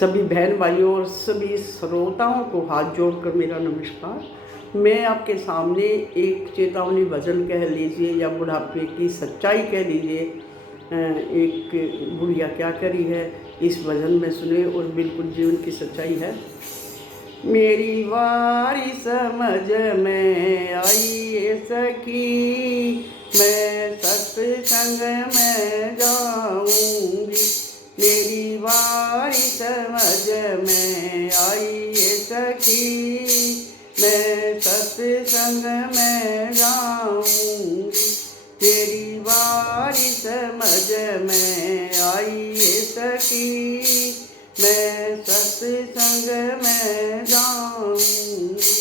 सभी बहन भाइयों और सभी श्रोताओं को हाथ जोड़कर मेरा नमस्कार। मैं आपके सामने एक चेतावनी भजन कह लीजिए या बुढ़ापे की सच्चाई कह लीजिए, एक बुढ़िया क्या करी है, इस भजन में सुने और बिल्कुल जीवन की सच्चाई है। मेरी वारी समझ में आई सखी, मैं सत्संग में जाऊंगी। मेरी वारी समझ में आई सखी, मैं सत्संग में जाऊंगी। तेरी वारी समझ में आई सखी, मैं सत्संग में जाऊंगी।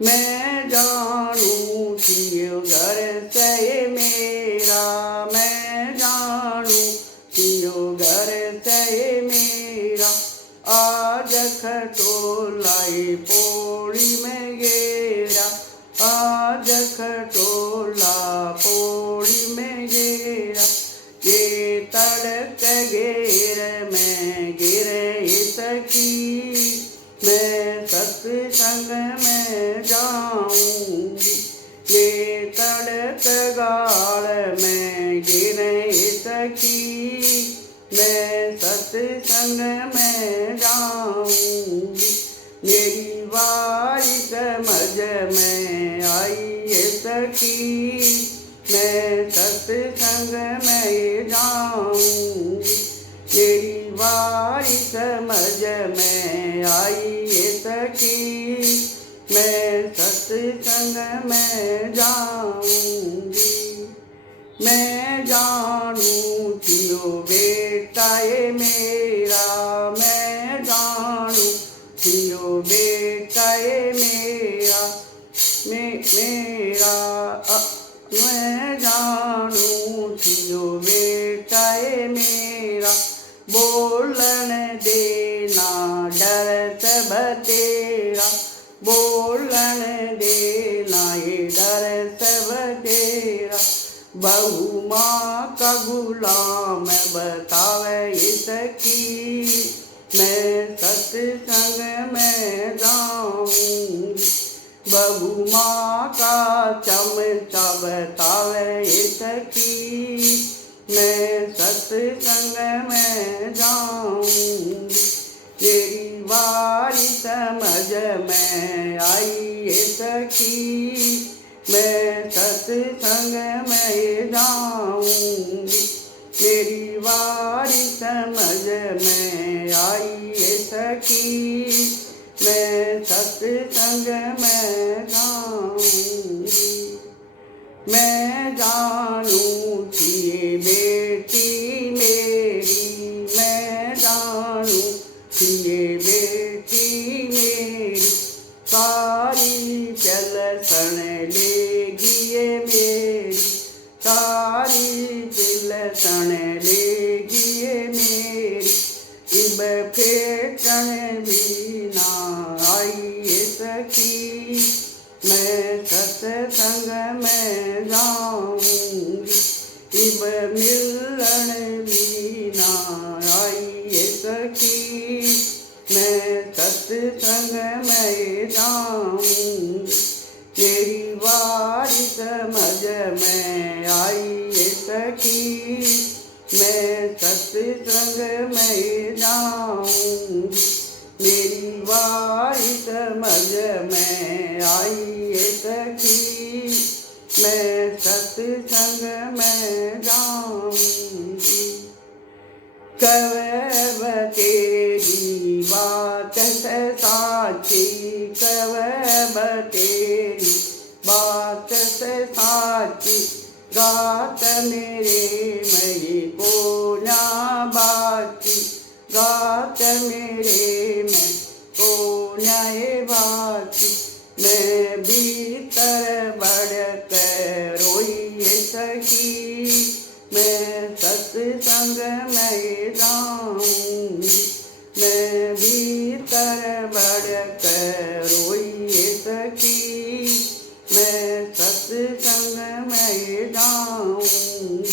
मैं जानूं कि घर से मेरा, मैं जानूं कि घर से मेरा, आज खटोलाई पौड़ी में गेरा, आज खटोला पौड़ी में गेरा। ये तड़क घेर में गिरे सखी, मैं सत्संग में जाऊंगी। ये तड़क गाल में गिरे सखी, मैं सत्संग में जाऊंगी। मेरी वारी समझ में आई सखी, मैं सत्संग में जाऊंगी। मेरी वारी समझ में आई सखी, मैं सत्संग में जाऊंगी। मैं जानूं कि वो बेटा है मेरा, मैं जानूं कि वो बेटा है मेरा, मेरा मैं जानूं कि वो बेटा है मेरा। बोलन देना डर सब तेरा, बोलन देना ये डर सब तेरा। बहू माँ का गुलाम बतावे सखी, मैं सत्संग में जाऊंगी। बहू माँ का चमचा बतावे सखी, मैं सत्संग में जाऊंगी। तेरी वारी समझ में आई सखी, मैं सत्संग में जाऊंगी। तेरी वारी समझ में आई सखी, मैं सत्संग में जाऊंगी। मैं जानूं कि ये बेटी मेरी, मैं जानूं कि ये बेटी मेरी, सारी पिलसन लेगी ये मेरी, सारी पिलसन लेगी ये मेरी। इब फेंकन भी ना आई सखी, मैं सत्संग में जाऊंगी। इब मिलन भी ना आई सखी, मैं सत्संग में जाऊंगी। तेरी वारी समझ में आई सखी, मैं सत्संग में जाऊंगी। मेरी वारी समझ में आई सखी, मैं सत्संग में जाऊंगी। कवब तेरी बात से साची, कवब तेरी बात से साची, गात मेरे मई को ना बाची, गात मेरे में को नए बाची। मैं भीतर बढ़ कर रोई सखी, मैं सत्संग में जाऊंगी। मैं भीतर बढ़ कर रोई सखी, मैं सत्संग में जाऊंगी।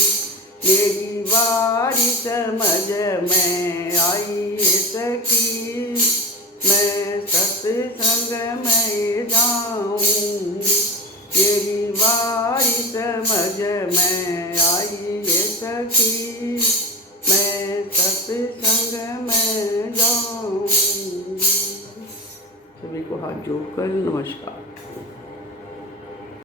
मेरी वारी समझ में आई सखी, मैं सत्संग में जाऊं। तेरी बारी समझ में आई सखी, मैं सत्संग में जाऊं। सभी को हाथ जोड़कर नमस्कार।